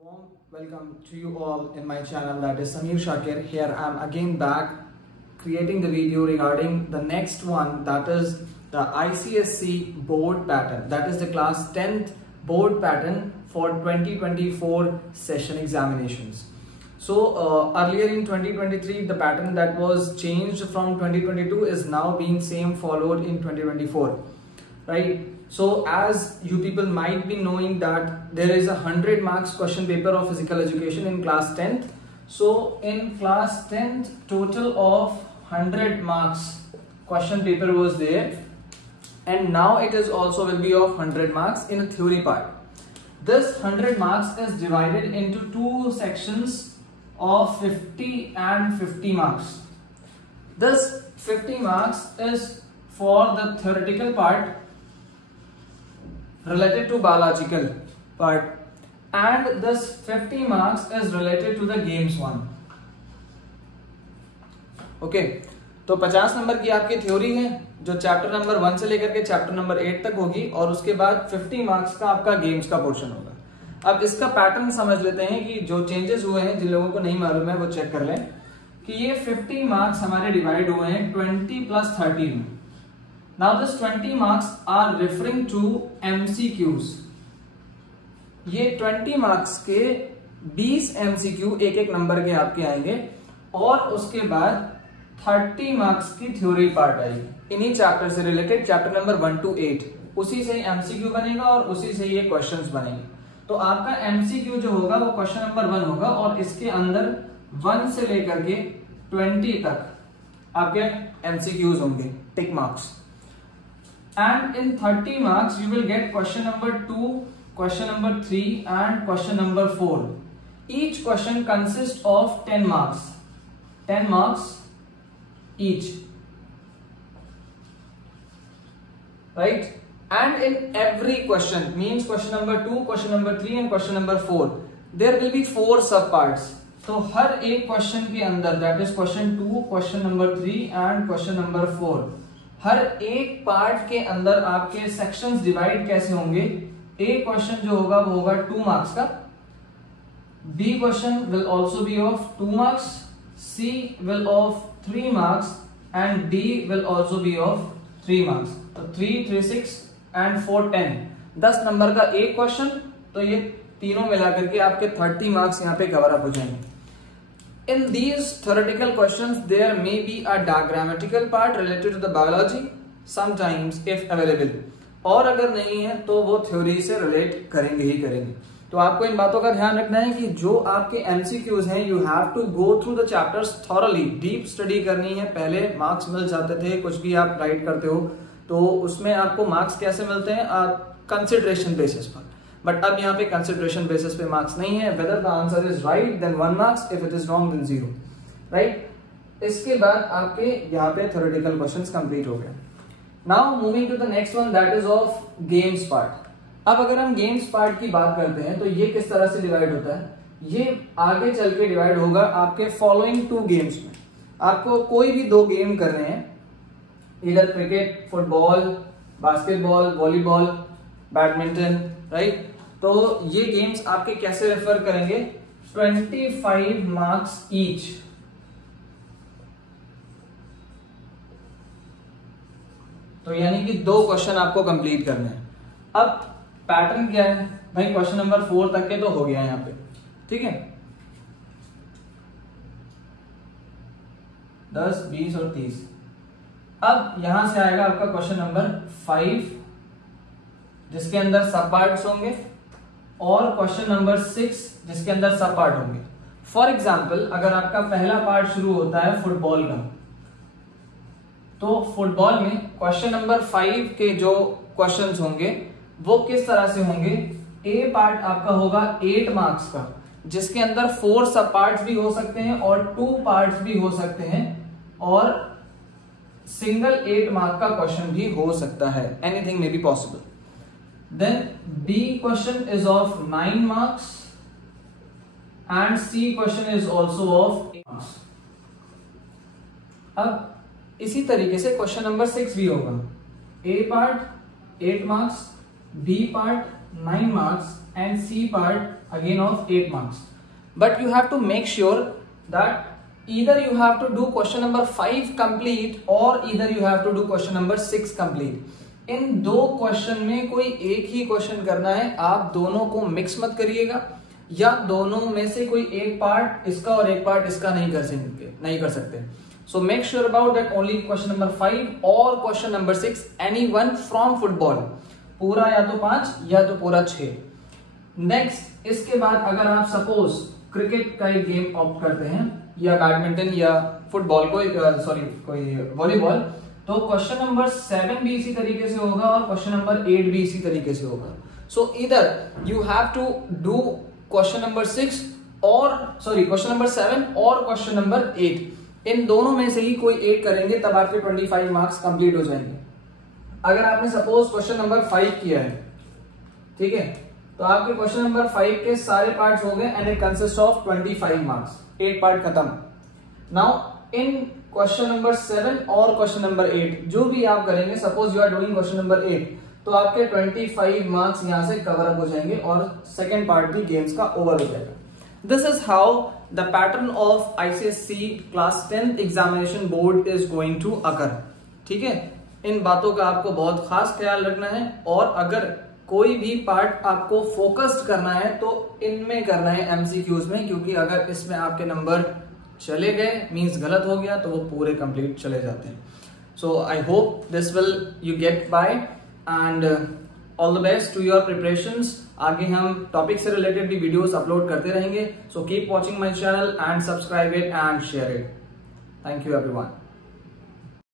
Warm welcome to you all in my channel, that is Samir Shakir. Here I am again back creating the video regarding the next one, that is the ICSE board pattern, that is the class 10th board pattern for 2024 session examinations. So earlier in 2023 the pattern that was changed from 2022 is now being same followed in 2024, right? So as you people might be knowing that there is a 100 marks question paper of physical education in class 10th. So in class 10th total of 100 marks question paper was there, and now it is also will be of 100 marks in a theory part. This 100 marks is divided into two sections of 50 and 50 marks. This 50 marks is for the theoretical part related to biological part, and this 50 marks is related to the games one. Okay तो 50 number की आपकी theory है जो chapter number 1 से लेकर के chapter number 8 तक होगी, और उसके बाद 50 मार्क्स का आपका गेम्स का पोर्शन होगा। अब इसका पैटर्न समझ लेते हैं कि जो चेंजेस हुए हैं, जिन लोगों को नहीं मालूम है वो चेक कर लें कि ये 50 मार्क्स हमारे डिवाइड हुए हैं 20 + 30 में। Now this 20 marks are referring to MCQs. ये 20 मार्क्स के 20 MCQ एक एक नंबर के आपके आएंगे, और उसके बाद 30 मार्क्स की थ्योरी पार्ट आएगी इन्हीं चैप्टर से रिलेटेड, चैप्टर नंबर 1 to 8। उसी से MCQ बनेगा और उसी से ये क्वेश्चंस बनेंगे। तो आपका MCQ जो होगा वो क्वेश्चन नंबर 1 होगा, और इसके अंदर 1 से लेकर के 20 तक आपके MCQs होंगे, टिक marks. And in 30 marks you will get question number 2, question number 3 and question number 4. Each question consists of 10 marks. 10 marks each. Right? And in every question, means question number 2, question number 3 and question number 4, there will be 4 subparts. तो हर एक question के अंदर, that is question 2, question number 3 and question number 4, हर एक part के अंदर आपके sections divide कैसे होंगे। ए क्वेश्चन जो होगा वो होगा 2 मार्क्स का, B question will also be of 2 marks, C will of 3 marks and D will also be of 3 marks. तो 3, 3, 6 एंड 4, 10, 10 नंबर का एक क्वेश्चन। तो ये तीनों मिलाकर के आपके 30 मार्क्स यहाँ पे कवर अप हो जाएंगे। In these theoretical questions, there may be a diagrammatical part related to the biology, sometimes if available, और अगर नहीं है तो वो थ्योरी से रिलेट करेंगे ही करेंगे। तो आपको इन बातों का ध्यान रखना है कि जो आपके MCQs हैं, you have to go through the chapters thoroughly, deep study करनी है। पहले मार्क्स मिल जाते थे, कुछ भी आप राइट करते हो तो उसमें आपको मार्क्स कैसे मिलते हैं, कंसिडरेशन बेसिस पर, बट अब यहाँ पे कंसिडरेशन बेसिस पे मार्क्स नहीं है। Whether the answer is right then 1 marks, if it is wrong then 0, right. इसके बाद आपके यहाँ पे थ्योरेटिकल क्वेश्चंस कंप्लीट हो गए। Now moving to the next one, that is of games part. अब अगर हम गेम्स पार्ट की बात करते हैं तो ये किस तरह से डिवाइड होता है, ये आगे चल के डिवाइड होगा आपके फॉलोइंग 2 गेम्स में। आपको कोई भी 2 गेम कर रहे हैं, इधर cricket, football, basketball, volleyball, badminton, right. तो ये गेम्स आपके कैसे रेफर करेंगे, 25 मार्क्स ईच। तो यानी कि 2 क्वेश्चन आपको कंप्लीट करने हैं। अब पैटर्न क्या है भाई, क्वेश्चन नंबर 4 तक के तो हो गया यहाँ पे, ठीक है, 10, 20 और 30। अब यहां से आएगा आपका क्वेश्चन नंबर 5, जिसके अंदर सब पार्ट्स होंगे, और क्वेश्चन नंबर 6 जिसके अंदर सब पार्ट होंगे। फॉर एग्जाम्पल, अगर आपका पहला पार्ट शुरू होता है फुटबॉल का, तो फुटबॉल में क्वेश्चन नंबर 5 के जो क्वेश्चंस होंगे वो किस तरह से होंगे। ए पार्ट आपका होगा 8 मार्क्स का, जिसके अंदर 4 सब पार्ट्स भी हो सकते हैं और 2 पार्ट्स भी हो सकते हैं, और सिंगल 8 मार्क का क्वेश्चन भी हो सकता है। Anything may be possible. Then B question is of 9 marks and C question is also of 8 marks. अब इसी तरीके से क्वेश्चन नंबर 6 भी होगा। A part 8 marks, B part 9 marks and C part again of 8 marks. But you have to make sure that either you have to do question number 5 complete or either you have to do question number 6 complete. इन दो question में कोई एक ही question करना है, आप दोनों को mix मत करिएगा, या दोनों में से कोई एक पार्ट इसका और एक पार्ट इसका नहीं कर सकते. So make sure about that only question number 5 or question number 6, any one from football, पूरा या तो 5 या तो पूरा 6. नेक्स्ट इसके बाद अगर आप सपोज क्रिकेट का एक गेम ऑप्ट करते हैं या बैडमिंटन या फुटबॉल कोई वॉलीबॉल, तो क्वेश्चन नंबर 7 भी इसी तरीके से होगा और क्वेश्चन नंबर 8 भी इसी तरीके से होगा. सो इधर you have to do question number 6 और क्वेश्चन नंबर 7 और क्वेश्चन नंबर 8. इन दोनों में से ही कोई एक करेंगे तब आपके 25 मार्क्स कंप्लीट हो जाएंगे. अगर आपने सपोज क्वेश्चन नंबर 5 किया है, ठीक है, तो आपके क्वेश्चन नंबर 5 के सारे पार्ट्स हो गए and it consist of 25 marks. 8 part खत्म. नाउ इन क्वेश्चन नंबर 7 और क्वेश्चन नंबर 8 जो भी आप करेंगे, suppose you are doing question number 8, तो आपके 25 मार्क्स यहां से कवर अप हो जाएंगे और सेकेंड पार्ट भी गेम्स का ओवर हो जाएगा. This is how the pattern of ICSE class 10 examination board is going to occur. ठीक है, इन बातों का आपको बहुत खास ख्याल रखना है, और अगर कोई भी पार्ट आपको फोकस्ड करना है तो इनमें करना है MCQs में, क्योंकि अगर इसमें आपके नंबर चले गए मींस गलत हो गया तो वो पूरे कंप्लीट चले जाते हैं. So I hope this will you get by and all the best to your preparations. आगे हम टॉपिक से रिलेटेड भी वीडियोस अपलोड करते रहेंगे. So keep watching my channel and subscribe it and share it. Thank you everyone.